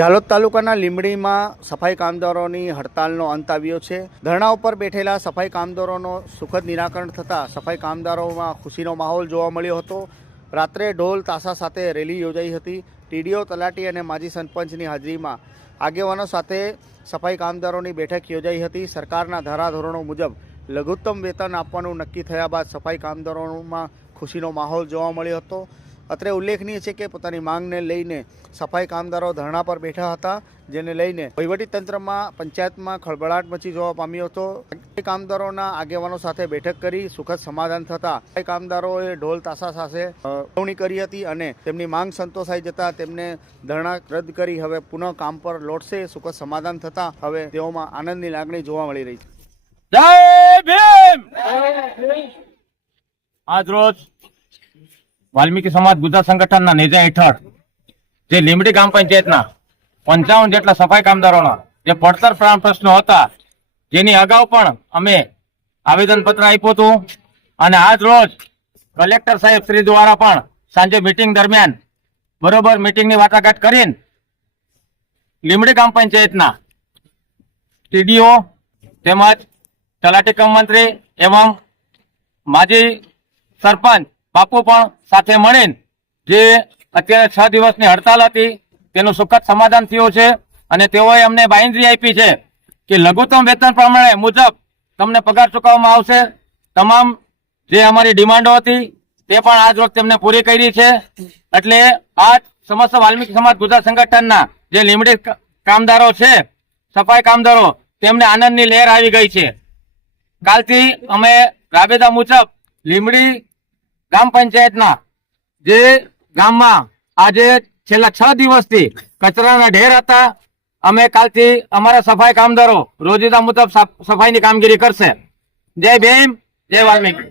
ઝાલોદ તાલુકાના લીંબડીમાં સફાઈ કામદારોની હડતાલનો અંત આવ્યો છે. ધરણા ઉપર બેઠેલા સફાઈ કામદારોનો સુખદ નિરાકરણ થતાં સફાઈ કામદારોમાં ખુશીનો માહોલ જોવા મળ્યો હતો. રાત્રે ઢોલ તાસા સાથે રેલી યોજાઈ હતી. ટીડીઓ તલાટી અને માજી સરપંચની હાજરીમાં આગેવાનો સાથે સફાઈ કામદારોની બેઠક યોજાઈ હતી. સરકારના ધારાધોરણો મુજબ લઘુત્તમ વેતન આપવાનું નક્કી થયા બાદ સફાઈ કામદારોમાં ખુશીનો માહોલ જોવા મળ્યો હતો. અત્રે ઉલ્લેખનીય છે કે પોતાની માંગને લઈને સફાઈ કામદારો ધરણા પર બેઠા હતા જેને લઈને વહીવટીતંત્રમાં પંચાયતમાં ખળબળાટ મચી જોવા પામ્યો હતો. સફાઈ કામદારોના આગેવાનો સાથે બેઠક કરી સુખદ સમાધાન થતા સફાઈ કામદારોએ ઢોલ તાસા સાથે ઉજવણી કરી હતી અને તેમની માંગ સંતોષાઈ જતા તેમને ધરણા રદ કરી હવે પુનઃ કામ પર લોટશે. સુખદ સમાધાન થતા હવે તેઓમાં આનંદની લાગણી જોવા મળી રહી છે. જય ભીમ! આજ રોજ વાલ્મીકી સમાજ ગુજરાત સંગઠનના નેજા હેઠળ જે લીમડી ગ્રામ પંચાયતના પંચાવન જેટલા સફાઈ કામદારોના જે પડતર પ્રશ્નો હતા, જેની અગાઉ પણ અમે આવેદન પત્ર આપ્યું હતું. અને આજ રોજ કલેક્ટર સાહેબ શ્રી દ્વારા પણ સાંજે મિટિંગ દરમિયાન બરોબર મીટિંગની વાટાઘાટ કરીને લીમડી ગ્રામ પંચાયતના ટીડીઓ તેમજ તલાટી કમ મંત્રી એવમ માજી સરપંચ બાપુ પણ સાથે મળીને જે અત્યારે છ દિવસની હડતાલ હતી, તેનું સુખદ સમાધાન થયું છે અને તેઓએ અમને બાંયધરી આપી છે કે લઘુત્તમ વેતન પ્રમાણે મુજબ તમને પગાર ચૂકવવામાં આવશે. તમામ જે અમારી ડિમાન્ડો હતી, તે પણ આજ રોજ તેમને પૂરી કરી છે. એટલે આજ સમસ્ત વાલ્મીકી સમાજ ગુજરાત સંગઠનના જે લીમડી કામદારો છે, સફાઈ કામદારો, તેમને આનંદની લહેર આવી ગઈ છે. કાલથી અમે રાબેતા મુજબ લીમડી ગ્રામ પંચાયતના જે ગામમાં આજે છેલ્લા છ દિવસથી કચરાના ઢેર હતા. અમે કાલથી અમારા સફાઈ કામદારો રોજિંદા મુજબ સાફ- સફાઈની કામગીરી કરશે. જય ભીમ, જય વાલ્મીકી.